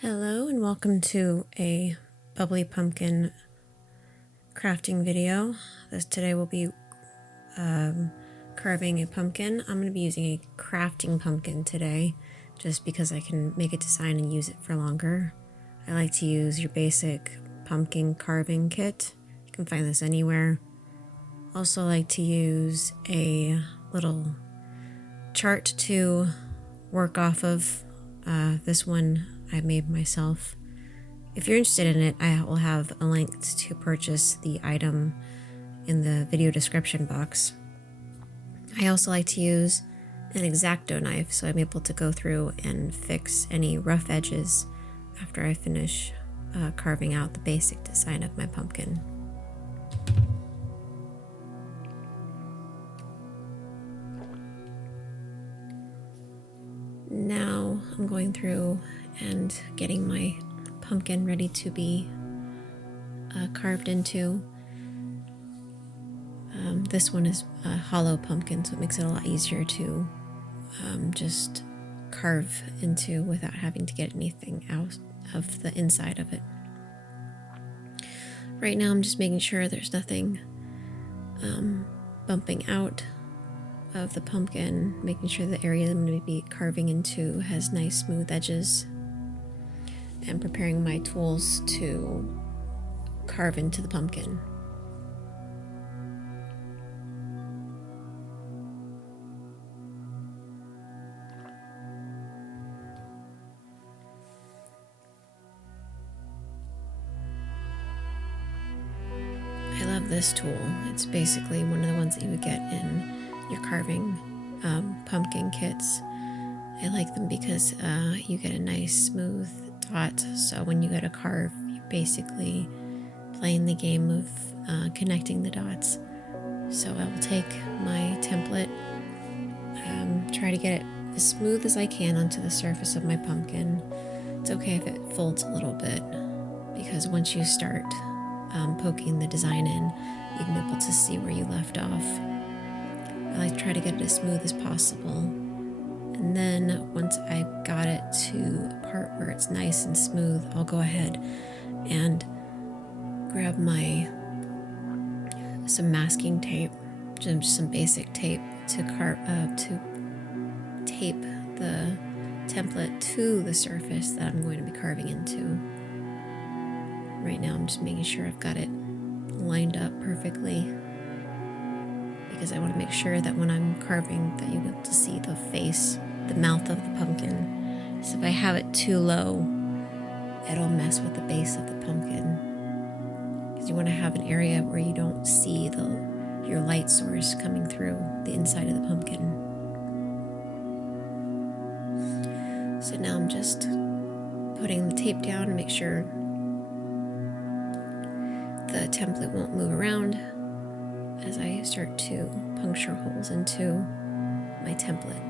Hello and welcome to a bubbly pumpkin crafting video. Today we'll be carving a pumpkin. I'm going to be using a crafting pumpkin today just because I can make a design and use it for longer. I like to use your basic pumpkin carving kit. You can find this anywhere. Also like to use a little chart to work off of. This one I made myself. If you're interested in it, I will have a link to purchase the item in the video description box. I also like to use an X-Acto knife, so I'm able to go through and fix any rough edges after I finish carving out the basic design of my pumpkin. Now I'm going through and getting my pumpkin ready to be carved into. This one is a hollow pumpkin, so it makes it a lot easier to just carve into without having to get anything out of the inside of it. Right now I'm just making sure there's nothing bumping out of the pumpkin, making sure the area I'm going to be carving into has nice smooth edges, and preparing my tools to carve into the pumpkin. I love this tool. It's basically one of the ones that you would get in your carving pumpkin kits. I like them because you get a nice smooth dot, so when you go to carve, you're basically playing the game of connecting the dots. So I will take my template, try to get it as smooth as I can onto the surface of my pumpkin. It's okay if it folds a little bit, because once you start poking the design in, you can be able to see where you left off. I like to try to get it as smooth as possible. And then once I've got it to a part where it's nice and smooth, I'll go ahead and grab some masking tape, just some basic tape to tape the template to the surface that I'm going to be carving into. Right now I'm just making sure I've got it lined up perfectly, because I want to make sure that when I'm carving that you'll be able to see the face, the mouth of the pumpkin. So if I have it too low, it'll mess with the base of the pumpkin, because you want to have an area where you don't see your light source coming through the inside of the pumpkin. So now I'm just putting the tape down to make sure the template won't move around as I start to puncture holes into my template.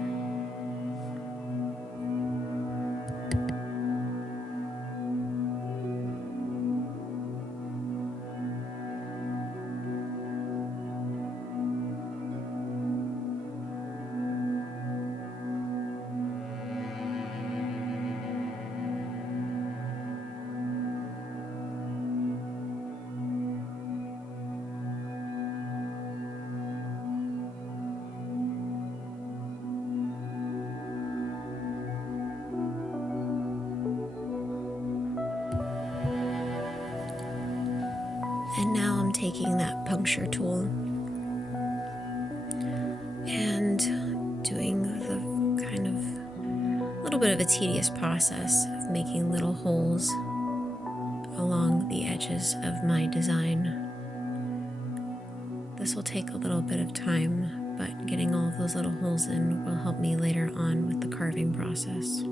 And now I'm taking that puncture tool and doing the kind of little bit of a tedious process of making little holes along the edges of my design. This will take a little bit of time, but getting all of those little holes in will help me later on with the carving process.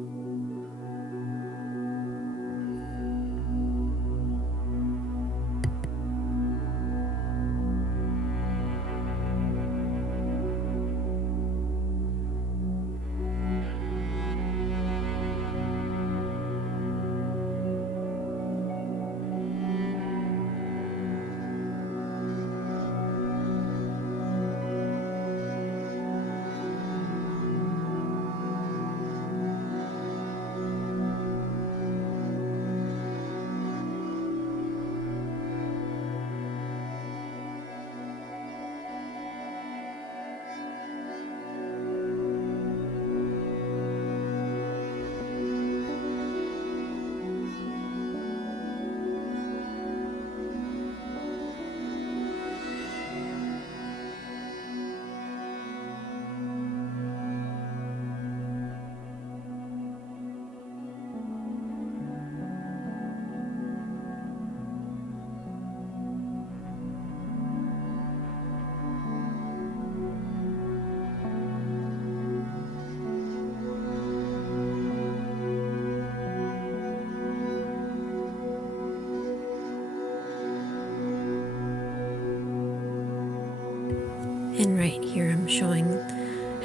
And right here I'm showing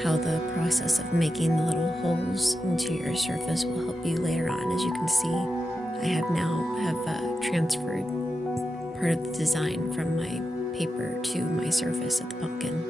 how the process of making the little holes into your surface will help you later on. As you can see, I have transferred part of the design from my paper to my surface of the pumpkin.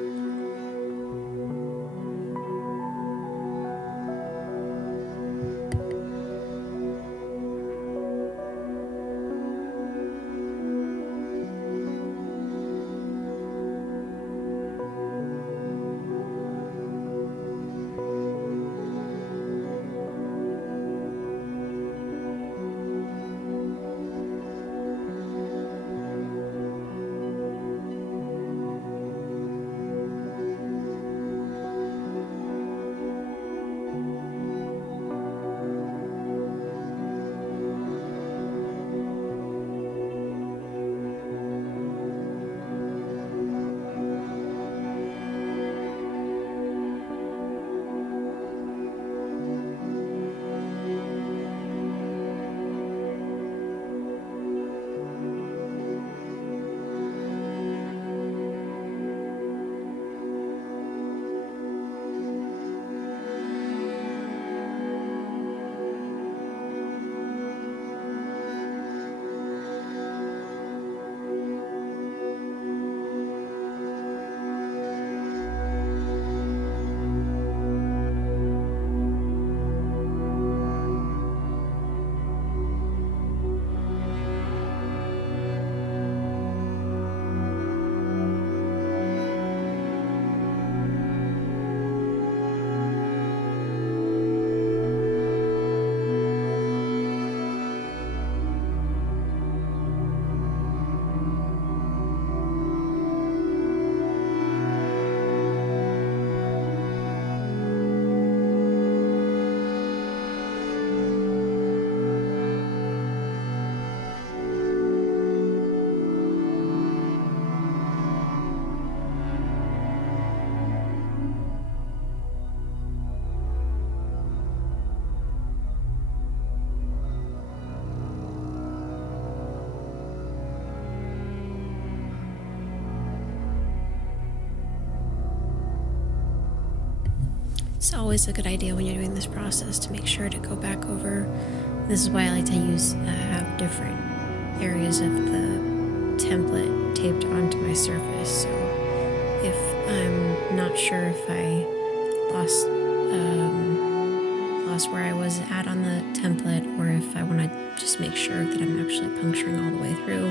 It's always a good idea when you're doing this process to make sure to go back over. This is why I like to have different areas of the template taped onto my surface. So if I'm not sure if I lost where I was at on the template, or if I want to just make sure that I'm actually puncturing all the way through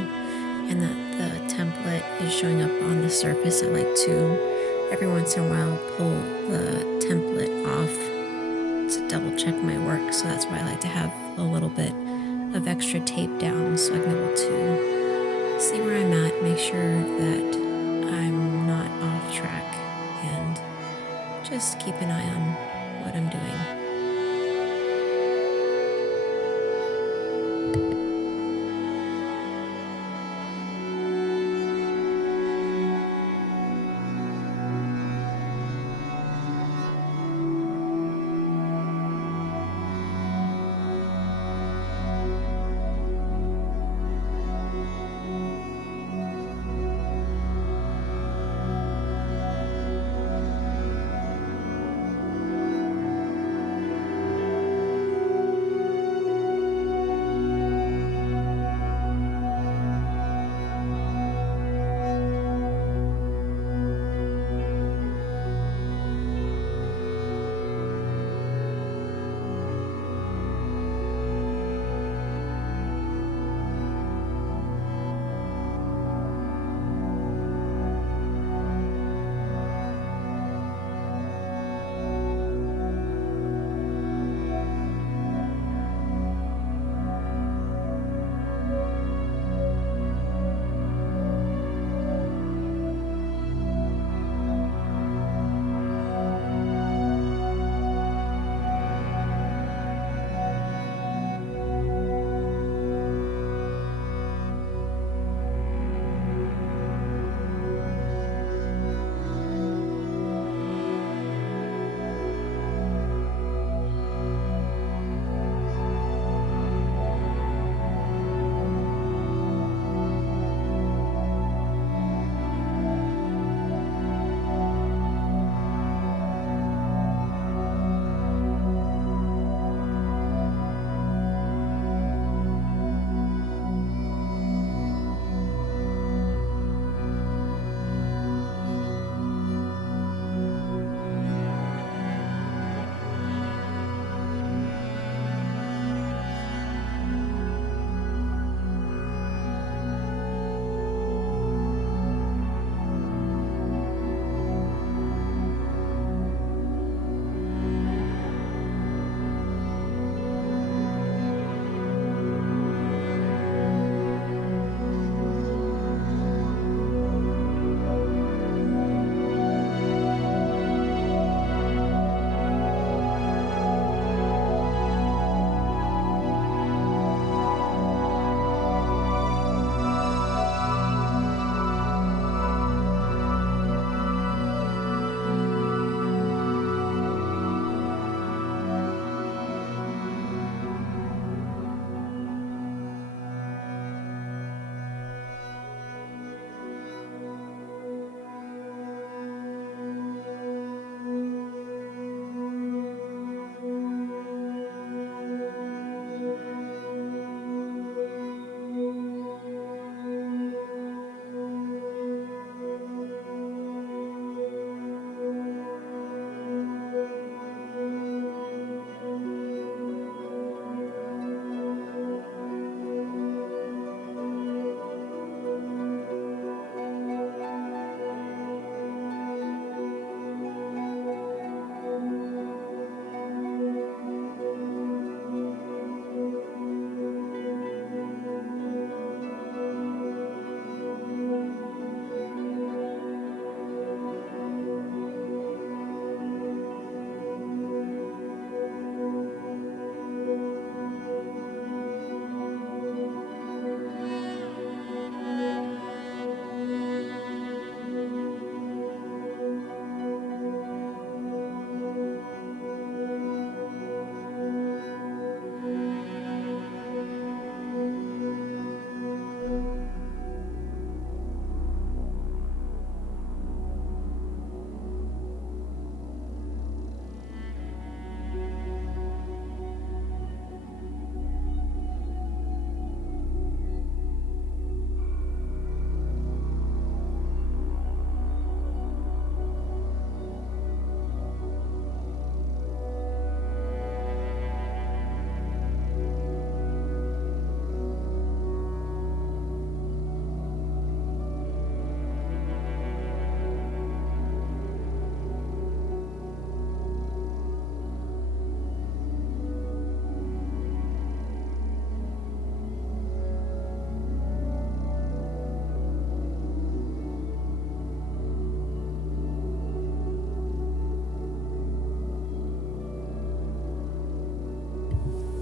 and that the template is showing up on the surface, I like to every once in a while pull the template off to double check my work. So that's why I like to have a little bit of extra tape down so I can be able to see where I'm at, make sure that I'm not off track, and just keep an eye on what I'm doing.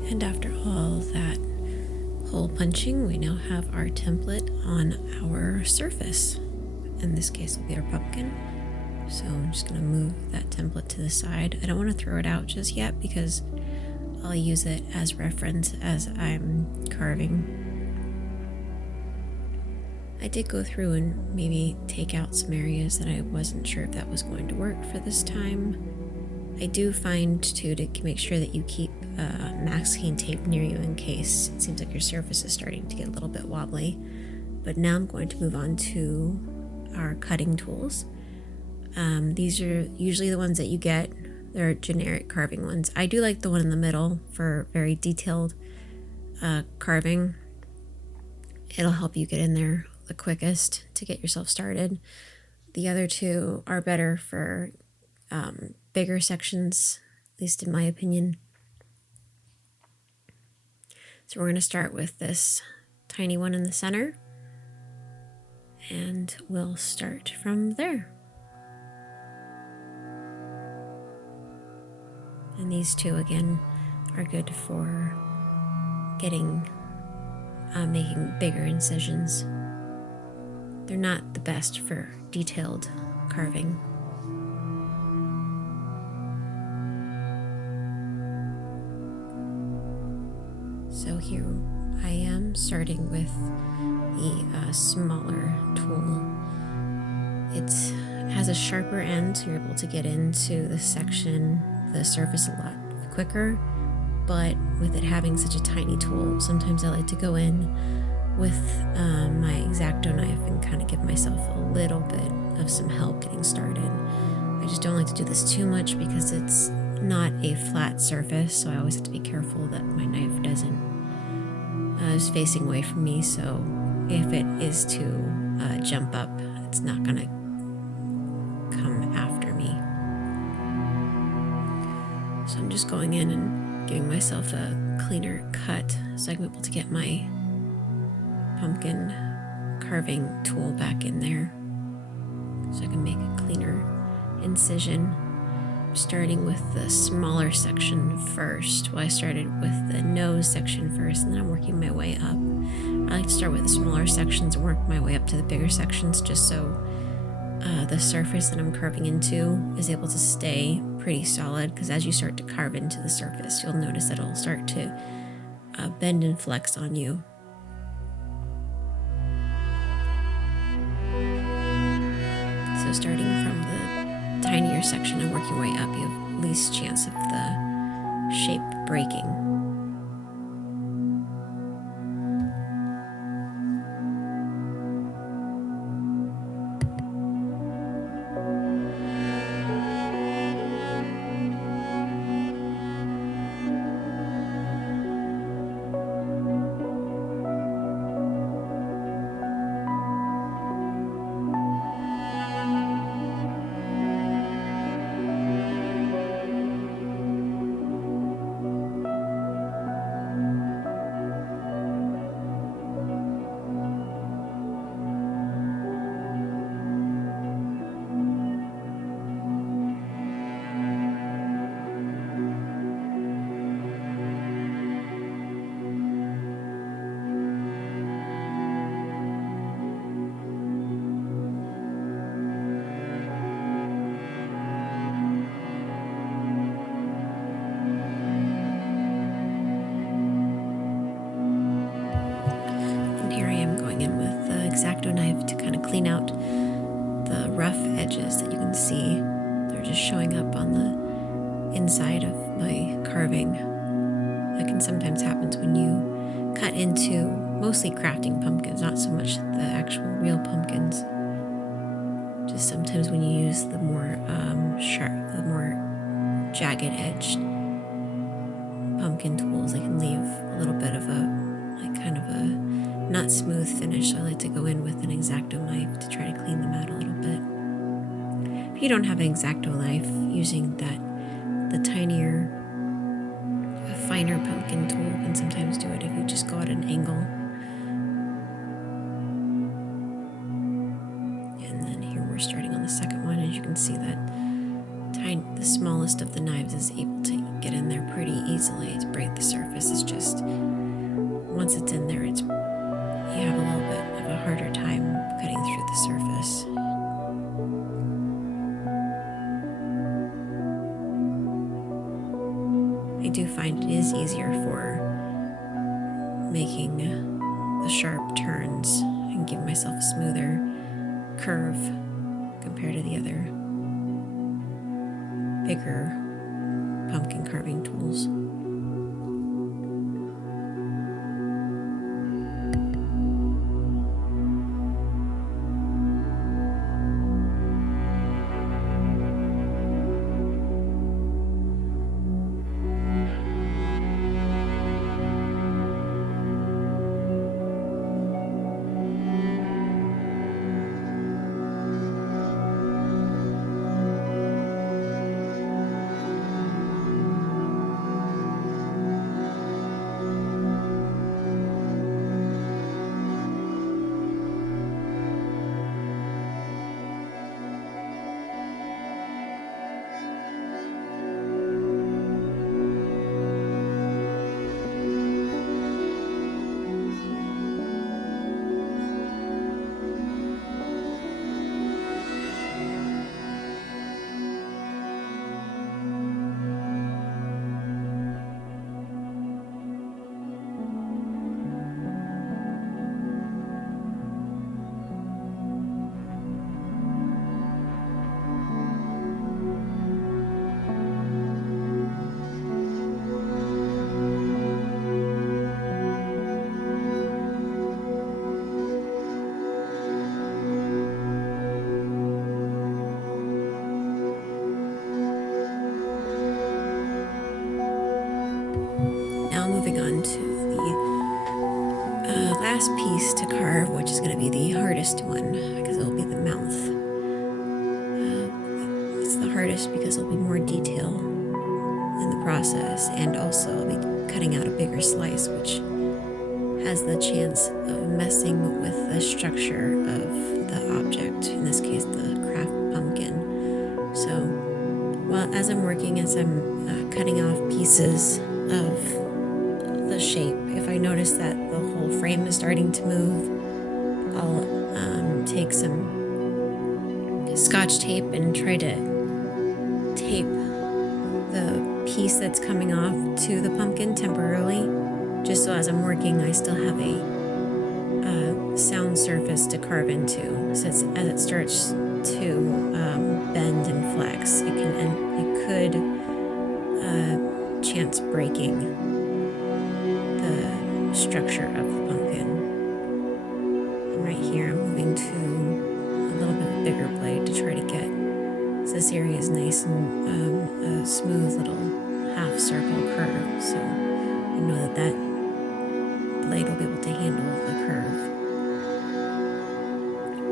And after all that hole punching, we now have our template on our surface. In this case, will be our pumpkin. So I'm just going to move that template to the side. I don't want to throw it out just yet because I'll use it as reference as I'm carving. I did go through and maybe take out some areas that I wasn't sure if that was going to work for this time. I do find too to make sure that you keep masking tape near you in case it seems like your surface is starting to get a little bit wobbly. But now I'm going to move on to our cutting tools. These are usually the ones that you get. They're generic carving ones. I do like the one in the middle for very detailed carving. It'll help you get in there the quickest to get yourself started. The other two are better for bigger sections, at least in my opinion. So we're going to start with this tiny one in the center, and we'll start from there. And these two, again, are good for making bigger incisions. They're not the best for detailed carving. So here I am starting with the smaller tool. It has a sharper end, so you're able to get into the surface a lot quicker, but with it having such a tiny tool, sometimes I like to go in with my X-Acto knife and kind of give myself a little bit of some help getting started. I just don't like to do this too much because it's not a flat surface, so I always have to be careful that my knife is facing away from me, so if it is to jump up, it's not gonna come after me. So I'm just going in and giving myself a cleaner cut so I can be able to get my pumpkin carving tool back in there so I can make a cleaner incision. Starting with the smaller section first. Well, I started with the nose section first, and then I'm working my way up. I like to start with the smaller sections and work my way up to the bigger sections, just so the surface that I'm carving into is able to stay pretty solid, because as you start to carve into the surface, you'll notice that it'll start to bend and flex on you. So starting from the tinier section and working your way up, you have least chance of the shape breaking. X-Acto knife to kind of clean out the rough edges that you can see. They're just showing up on the inside of my carving. That can sometimes happen when you cut into mostly crafting pumpkins, not so much the actual real pumpkins. Just sometimes when you use the more sharp, the more jagged-edged pumpkin tools, they can leave a little bit of kind of a not smooth finish. So I like to go in with an X-Acto knife to try to clean them out a little bit. If you don't have an X-Acto knife, using the tinier, finer pumpkin tool can sometimes do it if you just go at an angle. And then here we're starting on the second one. As you can see, that the smallest of the knives is able to get get in there pretty easily to break the surface. It's just, once it's in there, you have a little bit of a harder time cutting through the surface. I do find it is easier for making the sharp turns and give myself a smoother curve compared to the other bigger pumpkin carving tools. Moving on to the last piece to carve, which is going to be the hardest one because it will be the mouth. It's the hardest because there'll be more detail in the process, and also I'll be cutting out a bigger slice, which has the chance of messing with the structure of the object, in this case the craft pumpkin. So as I'm working, as I'm cutting off pieces of the shape, if I notice that the whole frame is starting to move, I'll take some Scotch tape and try to tape the piece that's coming off to the pumpkin temporarily, just so as I'm working I still have a sound surface to carve into. So as it starts to bend and flex, it could chance breaking the structure of the pumpkin. And right here I'm moving to a little bit bigger blade to try to get, so this area is nice and a smooth little half circle curve, so I know that blade will be able to handle the curve.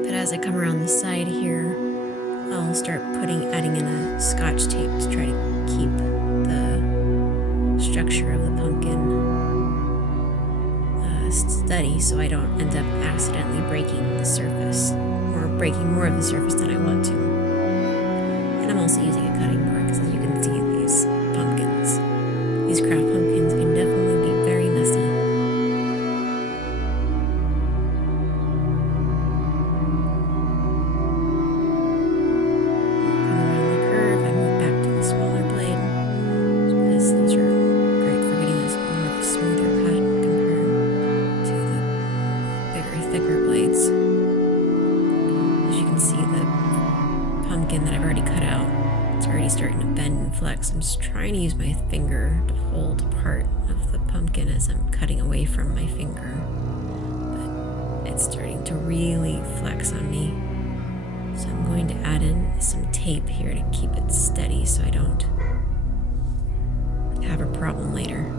But as I come around the side here, I'll start adding in a Scotch tape to try to keep the structure of the pumpkin steady, so I don't end up accidentally breaking the surface or breaking more of the surface than I want to. And I'm also using a cutting board because, as you can see, these craft pumpkins can definitely be very messy. Come around the curve, I move back to the smaller blade because those are great for getting this more of a smoother cut compared to the bigger, thicker blades. As you can see, the pumpkin that I've already cut out, it's already starting to bend and flex. I'm just trying to use my finger to hold part of the pumpkin as I'm cutting away from my finger, but it's starting to really flex on me. So I'm going to add in some tape here to keep it steady so I don't have a problem later.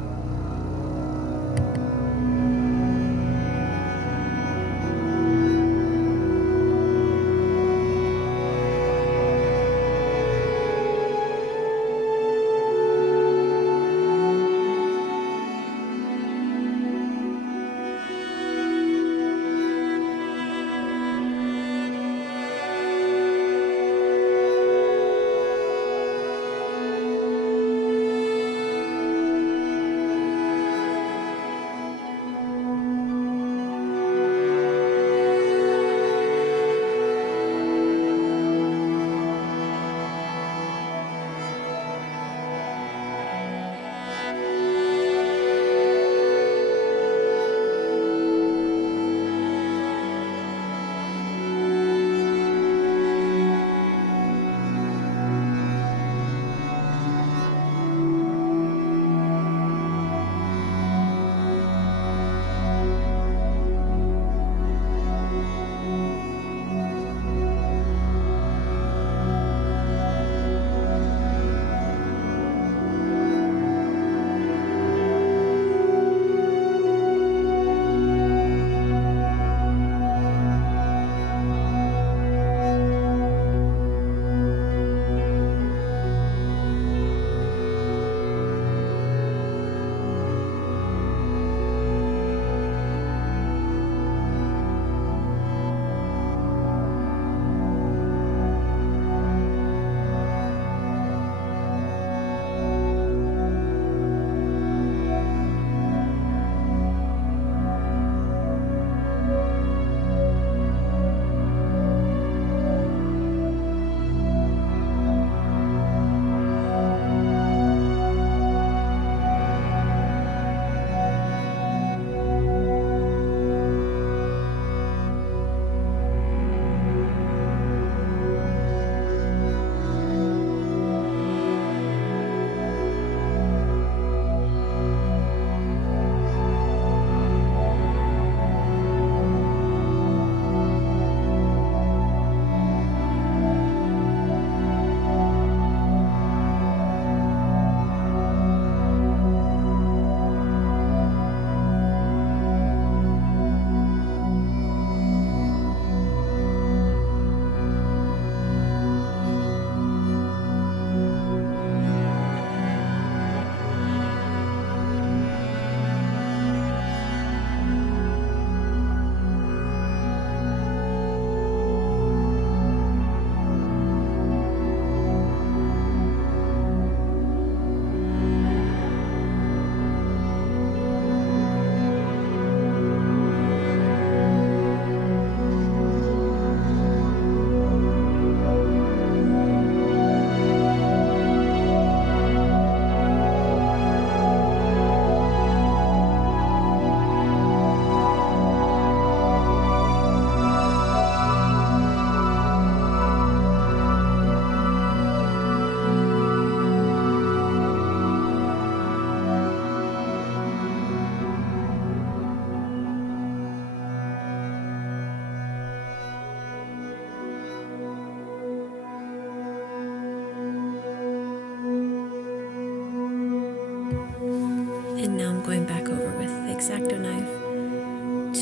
And now I'm going back over with the X-Acto knife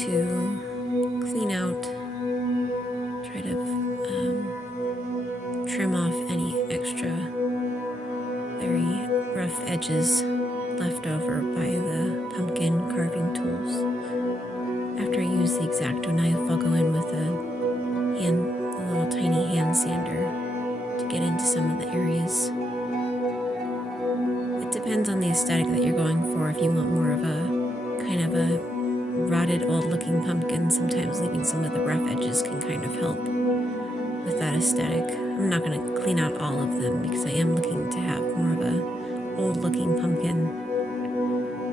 to clean out, try to trim off any extra very rough edges left over by the pumpkin carving tools. After I use the X-Acto knife, I'll go in with a little tiny hand sander to get into some of the areas. It depends on the aesthetic that you're going for. If you want more of a kind of a rotted old looking pumpkin, sometimes leaving some of the rough edges can kind of help with that aesthetic. I'm not going to clean out all of them because I am looking to have more of a old looking pumpkin.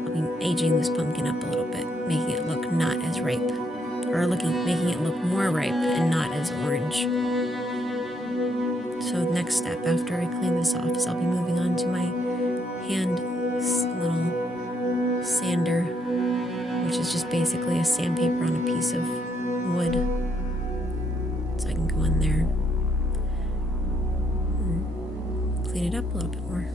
I'll be aging this pumpkin up a little bit, making it look not as ripe, or making it look more ripe and not as orange. So next step after I clean this off is I'll be moving on to my hand little sander, which is just basically a sandpaper on a piece of wood. So I can go in there and clean it up a little bit more.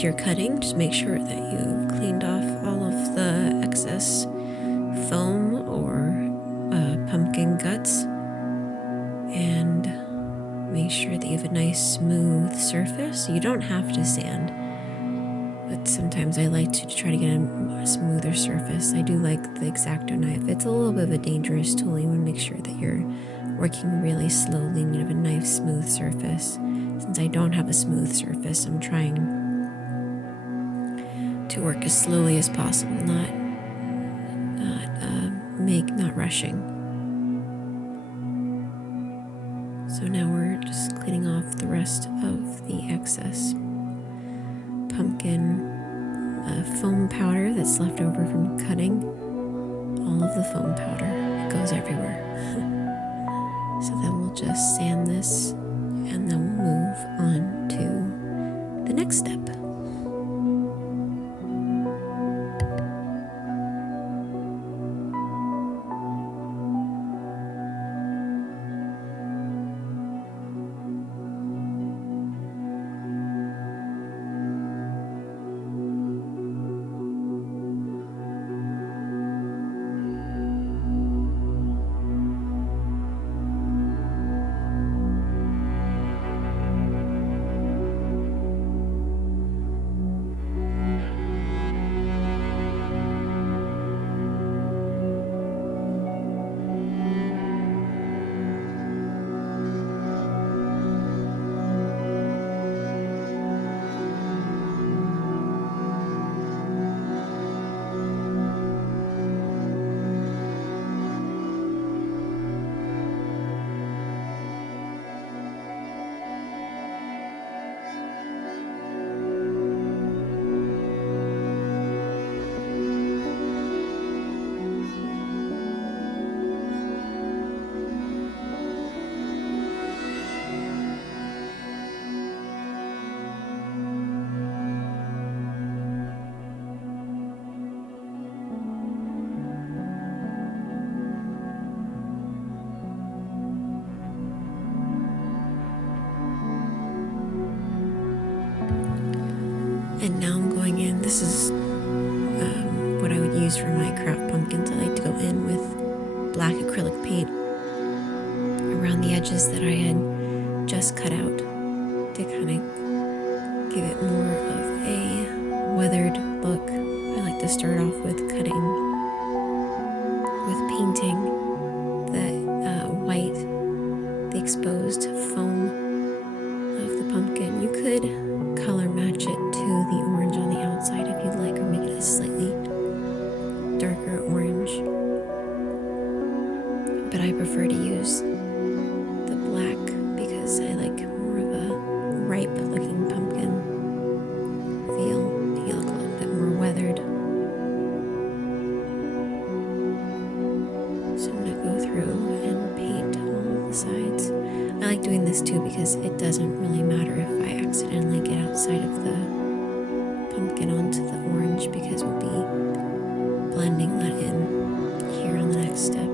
with your cutting, just make sure that you've cleaned off all of the excess foam or pumpkin guts, and make sure that you have a nice smooth surface. You don't have to sand, but sometimes I like to try to get a smoother surface. I do like the X-Acto knife. It's a little bit of a dangerous tool. You want to make sure that you're working really slowly and you have a nice smooth surface. Since I don't have a smooth surface, I'm trying to work as slowly as possible, not rushing. So now we're just cleaning off the rest of the excess pumpkin foam powder that's left over from cutting. All of the foam powder, it goes everywhere. So then we'll just sand this, and then we'll move on to the next step. And now I'm going in. This is what I would use for my craft pumpkins. I like to go in with black acrylic paint around the edges that I had just cut out to kind of give it more of a weathered look. I like to start off with cutting, with painting the white, the exposed foam of the pumpkin. You could color match it to the orange on the outside if you'd like, or make it a slightly darker orange. But I prefer to use the black because I like more of a ripe looking pumpkin feel. They look a little bit more weathered. So I'm going to go through and paint all of the sides. I like doing this too because it doesn't really matter if I accidentally get outside of the pumpkin onto the orange, because we'll be blending that in here on the next step.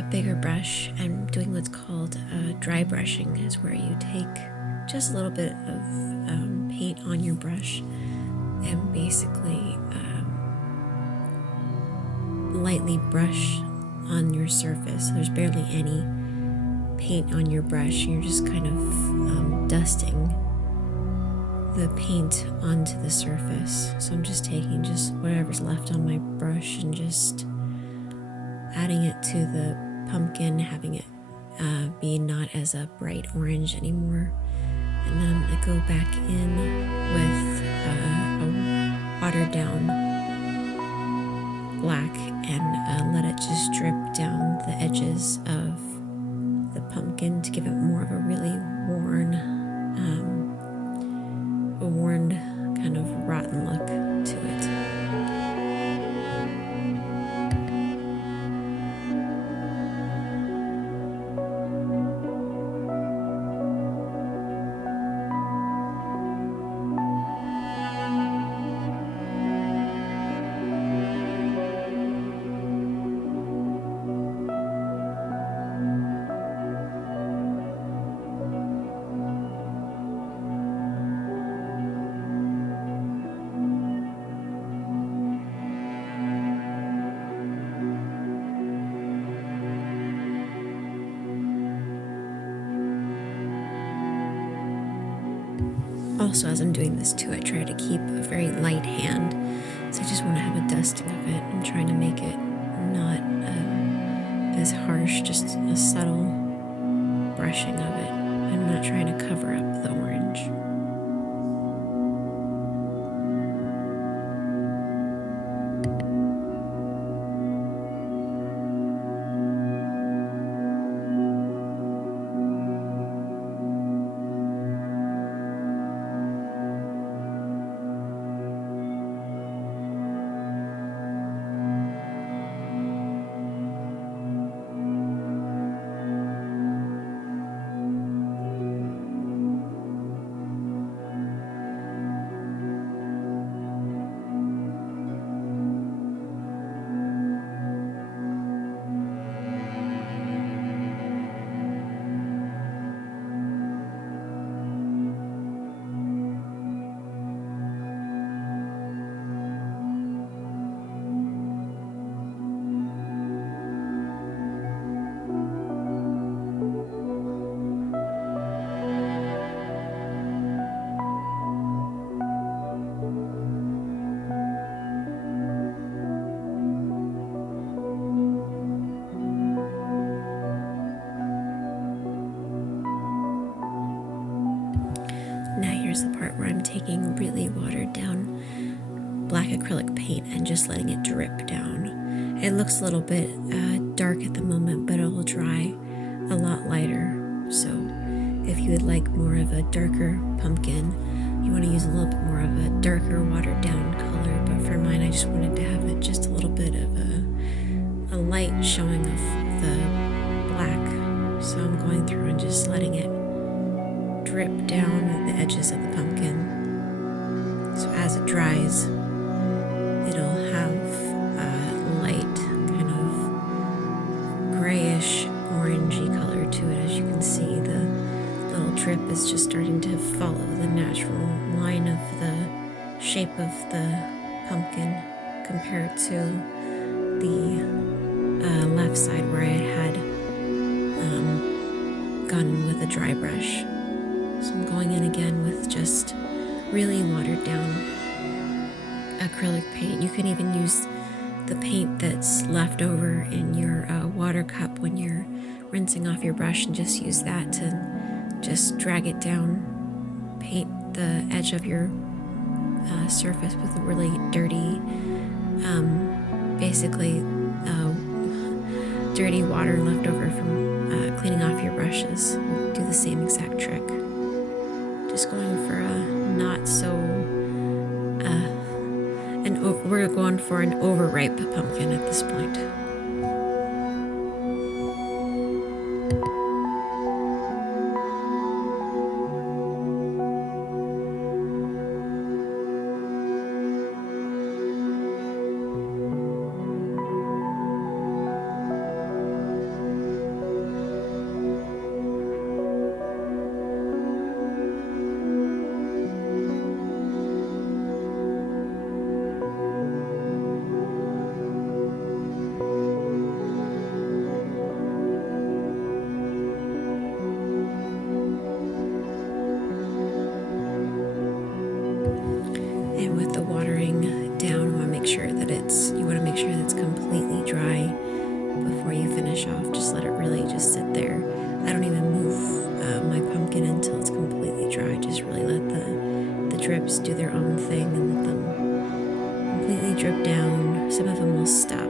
a bigger brush and doing what's called dry brushing, is where you take just a little bit of paint on your brush and basically lightly brush on your surface. There's barely any paint on your brush. You're just kind of dusting the paint onto the surface. So I'm just taking just whatever's left on my brush and just adding it to the pumpkin, having it be not as a bright orange anymore. And then I go back in with a watered down black and let it just drip down the edges of the pumpkin to give it more of a really worn kind of rotten look to it. Also, as I'm doing this too, I try to keep a very light hand, so I just want to have a dusting of it. I'm trying to make it not as harsh, just a subtle brushing of it. I'm not trying to cover up the orange. Now here's the part where I'm taking really watered down black acrylic paint and just letting it drip down. It looks a little bit dark at the moment, but it will dry a lot lighter. So if you would like more of a darker pumpkin, you want to use a little bit more of a darker watered down color. But for mine, I just wanted to have it just a little bit of a light showing of the black. So I'm going through and just letting it drip down the edges of the pumpkin. So as it dries, it'll have a light kind of grayish orangey color to it. As you can see, the little drip is just starting to follow the natural line of the shape of the pumpkin compared to the left side where I had gone in with a dry brush. So I'm going in again with just really watered down acrylic paint. You can even use the paint that's left over in your water cup when you're rinsing off your brush, and just use that to just drag it down, paint the edge of your surface with a really dirty, basically dirty water left over from cleaning off your brushes. Do the same exact trick. Just going for a not so, we're going for an overripe pumpkin at this point. finish off. Just let it really just sit there. I don't even move my pumpkin until it's completely dry. Just really let the drips do their own thing and let them completely drip down. Some of them will stop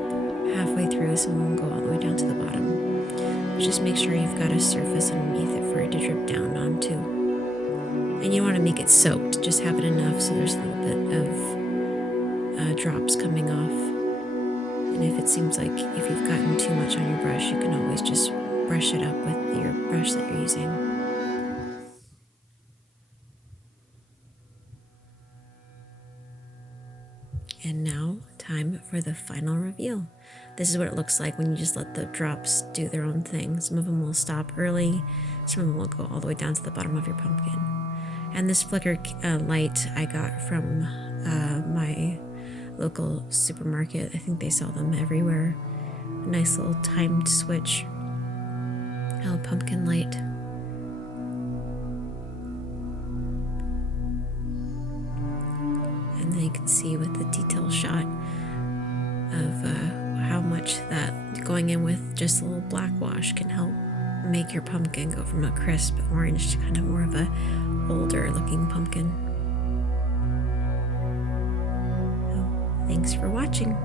halfway through, some of them go all the way down to the bottom. But just make sure you've got a surface underneath it for it to drip down onto. And you want to make it soaked. Just have it enough so there's a little bit of drops coming off. And if it seems like if you've gotten too much on your brush, you can always just brush it up with your brush that you're using. And now, time for the final reveal. This is what it looks like when you just let the drops do their own thing. Some of them will stop early, some of them will go all the way down to the bottom of your pumpkin. And this flicker light I got from my local supermarket. I think they sell them everywhere. A nice little timed switch. Oh, pumpkin light. And then you can see with the detail shot of how much that going in with just a little black wash can help make your pumpkin go from a crisp orange to kind of more of a older looking pumpkin. So, thanks for watching.